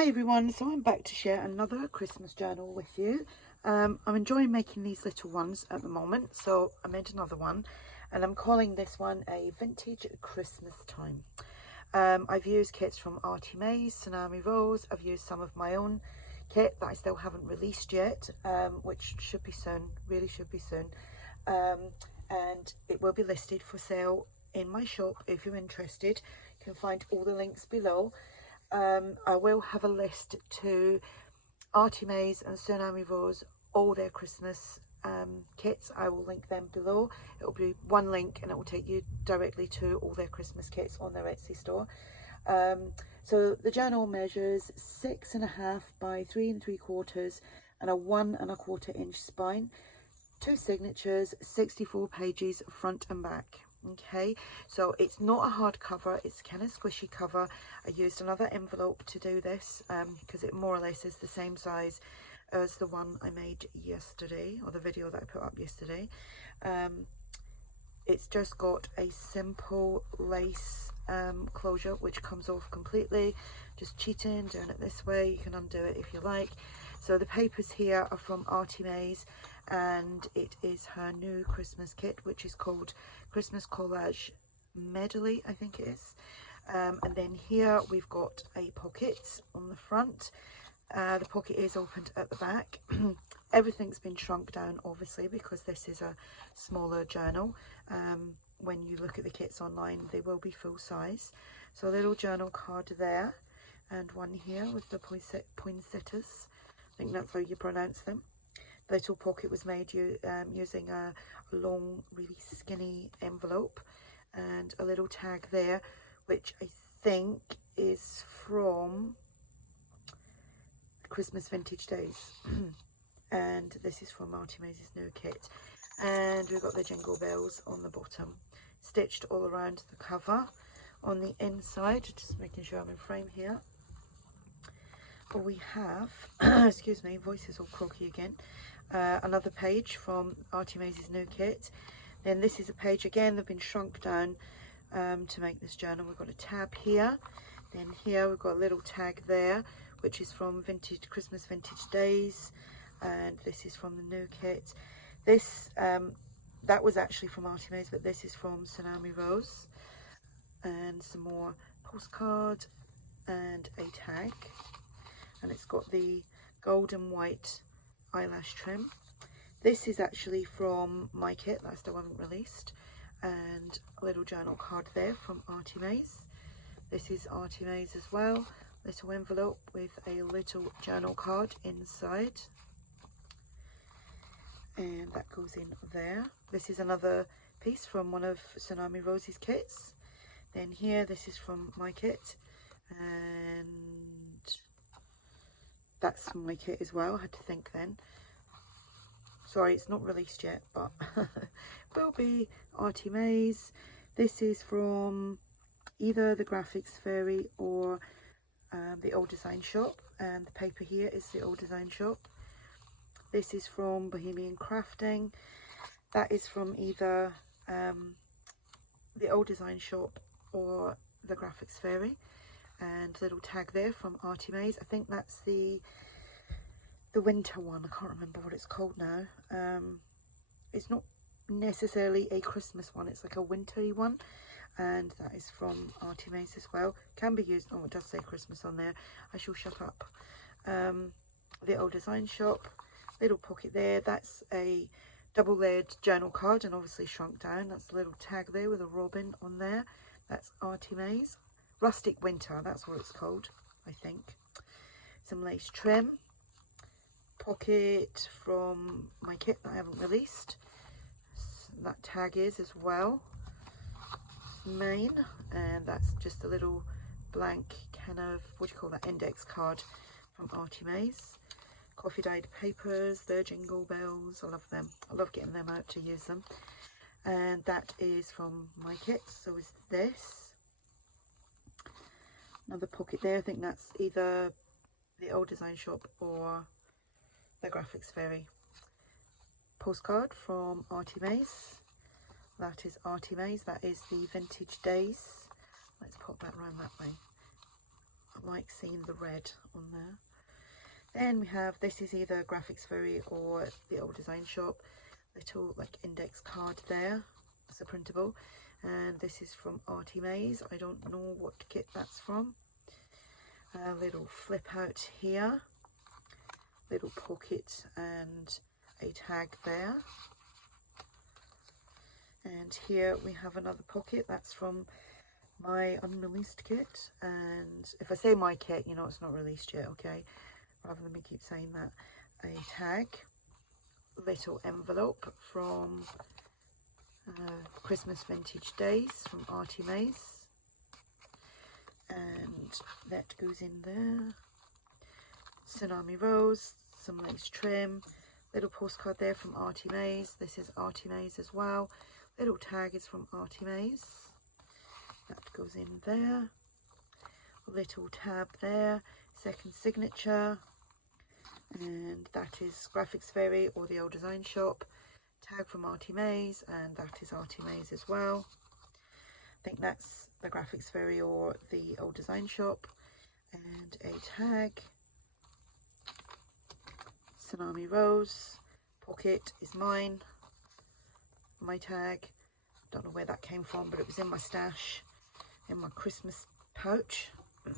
Hi everyone, so I'm back to share another Christmas journal with you. I'm enjoying making these little ones at the moment, so I made another one and I'm calling this one a vintage Christmas time. I've used kits from ARTYmaze, Tsumani Rose. I've used some of my own kit that I still haven't released yet, which should be soon, really should be soon. And it will be listed for sale in my shop if you're interested. You can find all the links below. I will have a list to ARTYmaze and Tsunami Rose, all their Christmas kits. I will link them below. It will be one link and it will take you directly to all their Christmas kits on their Etsy store. So the journal measures 6.5 by 3 3/4 and a 1 1/4 inch spine, 2 signatures, 64 pages front and back. Okay, so it's not a hard cover, it's kind of squishy cover. I used another envelope to do this because it more or less is the same size as the one I made yesterday, or the video that I put up yesterday. It's just got a simple lace closure which comes off completely. Just cheating, doing it this way. You can undo it if you like. So the papers here are from ARTYmaze, and it is her new Christmas kit, which is called Christmas Collage Medley, I think it is. And then here we've got a pocket on the front. The pocket is opened at the back. Everything's been shrunk down, obviously, because this is a smaller journal. When you look at the kits online, they will be full size. So a little journal card there, and one here with the poinsettias. I think that's how you pronounce them. The little pocket was made using a long, really skinny envelope, and a little tag there, which I think is from Christmas Vintage Days. And this is from ARTYmaze's new kit. And we've got the jingle bells on the bottom, stitched all around the cover. On the inside, just making sure I'm in frame here, we have, excuse me, voice is all croaky again, another page from ARTYmaze's new kit. Then this is a page, again, they've been shrunk down to make this journal. We've got a tab here, then here we've got a little tag there, which is from Christmas Vintage Days, and this is from the new kit. This, that was actually from ARTYmaze, but this is from Tsunami Rose, and some more postcard and a tag. And it's got the gold and white eyelash trim. This is actually from my kit that I still haven't released, and a little journal card there from ARTYmaze. This is ARTYmaze as well. Little envelope with a little journal card inside, and that goes in there. This is another piece from one of Tsunami Rose's kits. Then here, this is from my kit, and that's my kit as well. I had to think then. Sorry, it's not released yet, but will be ARTYmaze. This is from either the Graphics Fairy or the Old Design Shop, and the paper here is the Old Design Shop. This is from Bohemian Crafting. That is from either the Old Design Shop or the Graphics Fairy. And little tag there from ARTYmaze. I think that's the winter one. I can't remember what it's called now. It's not necessarily a Christmas one, it's like a wintry one, and that is from ARTYmaze as well. Can be used, oh, it does say Christmas on there. I shall shut up. The Old Design Shop, little pocket there. That's a double-layered journal card and obviously shrunk down. That's a little tag there with a robin on there. That's ARTYmaze. Rustic Winter, that's what it's called, I think. Some lace trim. Pocket from my kit that I haven't released. That tag is as well. Main, and that's just a little blank kind of, what do you call that, index card from ARTYmaze. Coffee dyed papers, their jingle bells, I love them. I love getting them out to use them. And that is from my kit, so is this. Another pocket there. I think that's either the Old Design Shop or the Graphics Fairy. Postcard from ARTYmaze. That is ARTYmaze. That is the Vintage Days. Let's pop that around that way. I like seeing the red on there. Then we have, this is either Graphics Fairy or the Old Design Shop. Little like index card there. It's a printable. And this is from ARTYmaze. I don't know what kit that's from. A little flip out here. Little pocket and a tag there. And here we have another pocket. That's from my unreleased kit. And if I say my kit, you know it's not released yet, okay? Rather than me keep saying that. A tag. Little envelope from Christmas Vintage Days from ARTYmaze. And that goes in there. Tsumani Rose, some lace trim. Little postcard there from ARTYmaze. This is ARTYmaze as well. Little tag is from ARTYmaze. That goes in there. Little tab there. Second signature. And that is Graphics Fairy or the Old Design Shop. Tag from ARTYmaze, and that is ARTYmaze as well. I think that's the Graphics Fairy or the Old Design Shop. And a tag. Tsumani Rose. Pocket is mine. My tag. Don't know where that came from, but it was in my stash. In my Christmas pouch.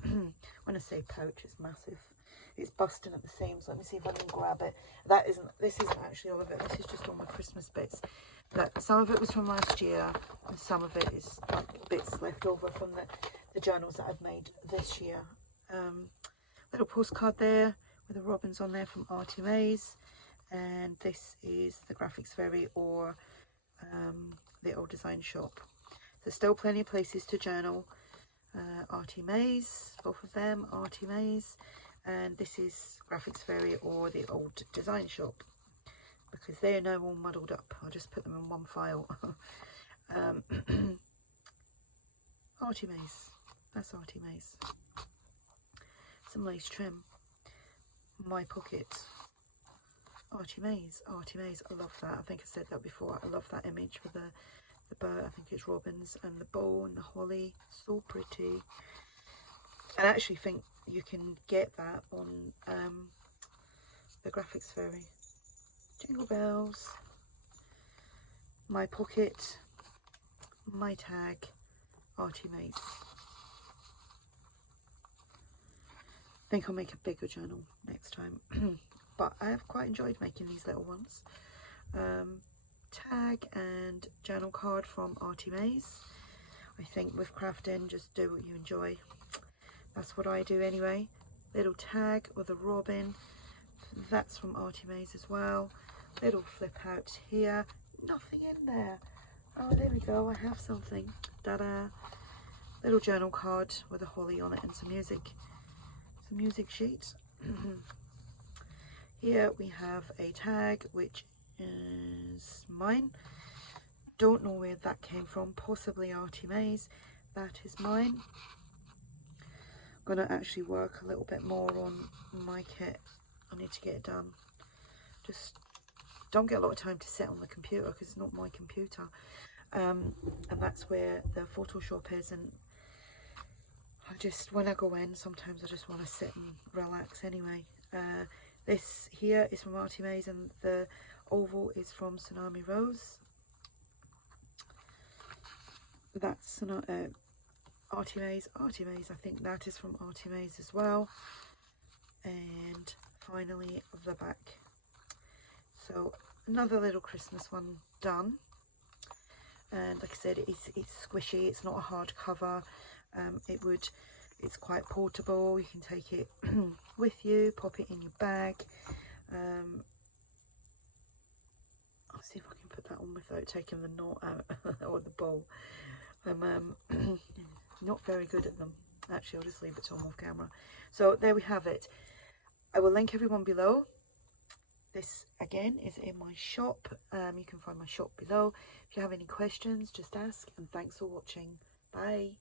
When I say pouch, it's massive. It's busting at the seams. Let me see if I can grab it. This isn't actually all of it. This is just all my Christmas bits. But some of it was from last year, and some of it is like bits left over from the journals that I've made this year. Little postcard there with the robins on there from ARTYmaze, and this is the Graphics Fairy or the Old Design Shop. There's still plenty of places to journal. ARTYmaze, both of them, ARTYmaze. And this is Graphics Fairy or the Old Design Shop, because they are now all muddled up. I'll just put them in one file. ARTYmaze, that's ARTYmaze. Some lace trim. My pocket. ARTYmaze, ARTYmaze. I love that. I think I said that before. I love that image with the bird. I think it's robins and the bow and the holly. So pretty. I actually think you can get that on the Graphics Fairy. Jingle bells. My pocket. My tag. ARTYmaze. I think I'll make a bigger journal next time. But I have quite enjoyed making these little ones. Tag and journal card from ARTYmaze. I think with crafting, just do what you enjoy. That's what I do anyway. Little tag with a robin. That's from ARTYmaze as well. Little flip out here. Nothing in there. Oh, there we go. I have something. Ta-da. Little journal card with a holly on it and some music. Some music sheet. Here we have a tag, which is mine. Don't know where that came from. Possibly ARTYmaze. That is mine. I'm going to actually work a little bit more on my kit. I need to get it done. Just don't get a lot of time to sit on the computer because it's not my computer. And that's where the Photoshop is, and I just, when I go in, sometimes I just want to sit and relax anyway. This here is from ARTYmaze, and the oval is from Tsumani Rose. That's ARTYmaze, I think that is from ARTYmaze as well. And finally the back. So another little Christmas one done. And like I said, it's squishy, it's not a hard cover. It's quite portable. You can take it with you, pop it in your bag. I'll see if I can put that on without taking the knot out or the bowl. I'm not very good at them. Actually, I'll just leave it on off camera. So there we have it. I will link everyone below. This again is in my shop. You can find my shop below. If you have any questions, just ask, and thanks for watching. Bye.